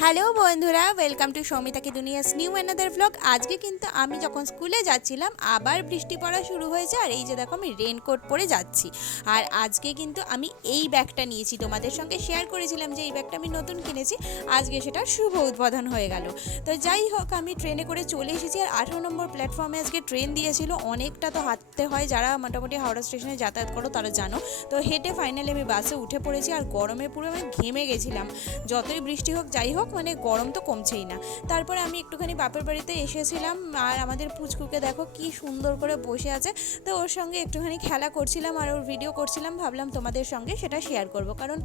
Hello বন্ধুরা welcome to সৌমিতাকে দুনিয়াস নিউ অ্যানাদার ব্লগ আজকে কিন্তু আমি যখন স্কুলে যাচ্ছিলাম, আবার বৃষ্টি পড়া শুরু হয়েছে, আর এই যে দেখো আমি রেনকোট পরে যাচ্ছি। আর আজকে কিন্তু আমি এই ব্যাগটা নিয়েছি, তোমাদের সঙ্গে শেয়ার করেছিলাম যে এই ব্যাগটা আমি নতুন কিনেছি, আজকে সেটা শুভ উদ্বোধন হয়ে গেল। তো যাই হোক, আমি ট্রেনে করে চলে এসেছি, আর আঠারো নম্বর প্ল্যাটফর্মে আজকে ট্রেন দিয়েছিল, অনেকটা তো হাঁটতে হয়, যারা মোটামুটি হাওড়া স্টেশনে যাতায়াত করো তারা জানো। তো হেঁটে ফাইনালি আমি বাসে উঠে পড়েছি, আর গরমে পুরো আমি ঘেমে গেছিলাম। যতই বৃষ্টি হোক, যাই হোক মানে গরম তো কমছেই না। তারপরে আমি একটুখানি বাপের বাড়িতে এসেছিলাম, আর আমাদের পুচকুকে দেখো কি সুন্দর করে বসে আছে। তো ওর সঙ্গে একটুখানি খেলা করছিলাম, আর ওর ভিডিও করছিলাম, ভাবলাম তোমাদের সঙ্গে সেটা শেয়ার করব। কারণ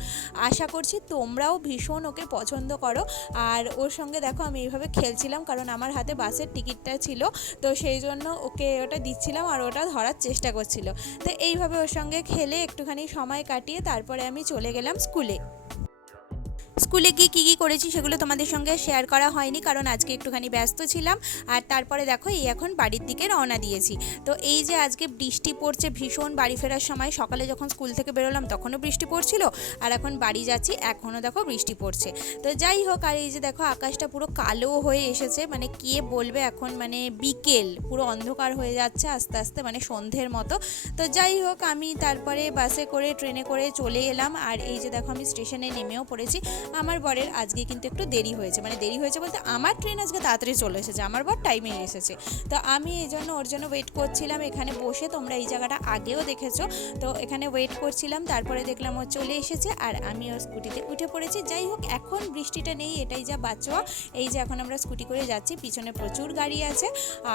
আশা করছি তোমরাও ভীষণ ওকে পছন্দ করো। আর ওর সঙ্গে দেখো আমি এইভাবে খেলছিলাম, কারণ আমার হাতে বাসের টিকিটটা ছিল, তো সেই জন্য ওকে ওটা দিচ্ছিলাম, আর ওটা ধরার চেষ্টা করছিল। তো এইভাবে ওর সঙ্গে খেলে একটুখানি সময় কাটিয়ে তারপরে আমি চলে গেলাম স্কুলে। স্কুলে গিয়ে কী কী করেছি সেগুলো তোমাদের সঙ্গে শেয়ার করা হয়নি, কারণ আজকে একটুখানি ব্যস্ত ছিলাম। আর তারপরে দেখো, এই এখন বাড়ির দিকে রওনা দিয়েছি। তো এই যে আজকে বৃষ্টি পড়ছে, ভীষণ বাড়ি ফেরার সময়, সকালে যখন স্কুল থেকে বেরোলাম তখনও বৃষ্টি পড়ছিল, আর এখন বাড়ি যাচ্ছি, এখনও দেখো বৃষ্টি পড়ছে। তো যাই হোক, আর এই যে দেখো, আকাশটা পুরো কালো হয়ে এসেছে মানে কে বলবে এখন মানে বিকেল, পুরো অন্ধকার হয়ে যাচ্ছে আস্তে আস্তে মানে সন্ধ্যের মতো। তো যাই হোক, আমি তারপরে বাসে করে, ট্রেনে করে চলে এলাম, আর এই যে দেখো, আমি স্টেশনে নেমেও পড়েছি। আমার বরের আজকে কিন্তু একটু দেরি হয়েছে। মানে দেরি হয়েছে বলতে আমার ট্রেন আজকে তাড়াতাড়ি চলে এসেছে, আমার বর টাইমে এসেছে। তো আমি এই জন্য ওর জন্য ওয়েট করছিলাম এখানে বসে, তোমরা এই জায়গাটা আগেও দেখেছ। তো এখানে ওয়েট করছিলাম, তারপরে দেখলাম ও চলে এসেছে আর আমি ওর স্কুটিতে উঠে পড়েছি। যাই হোক, এখন বৃষ্টিটা নেই, এটাই যা বাঁচোয়া। এই যে এখন আমরা স্কুটি করে যাচ্ছি, পিছনে প্রচুর গাড়ি আছে।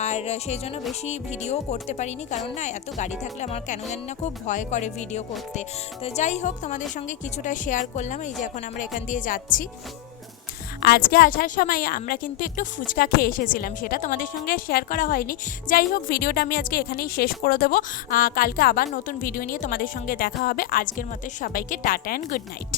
আর সেই জন্য বেশি ভিডিও করতে পারিনি, কারণ না এত গাড়ি থাকলে আমার কেন জানি না খুব ভয় করে ভিডিও করতে। তো যাই হোক, তোমাদের সঙ্গে কিছুটা শেয়ার করলাম। এই যে এখন আমরা এখান দিয়ে যাচ্ছি। আজকে আসার সময় আমরা কিন্তু একটু ফুচকা খেয়ে এসেছিলাম, সেটা তোমাদের সঙ্গে শেয়ার করা হয়নি। যাই হোক, ভিডিওটা আমি আজকে এখানেই শেষ করে দেবো। কালকে আবার নতুন ভিডিও নিয়ে তোমাদের সঙ্গে দেখা হবে। আজকের মতো সবাইকে টাটা অ্যান্ড গুড নাইট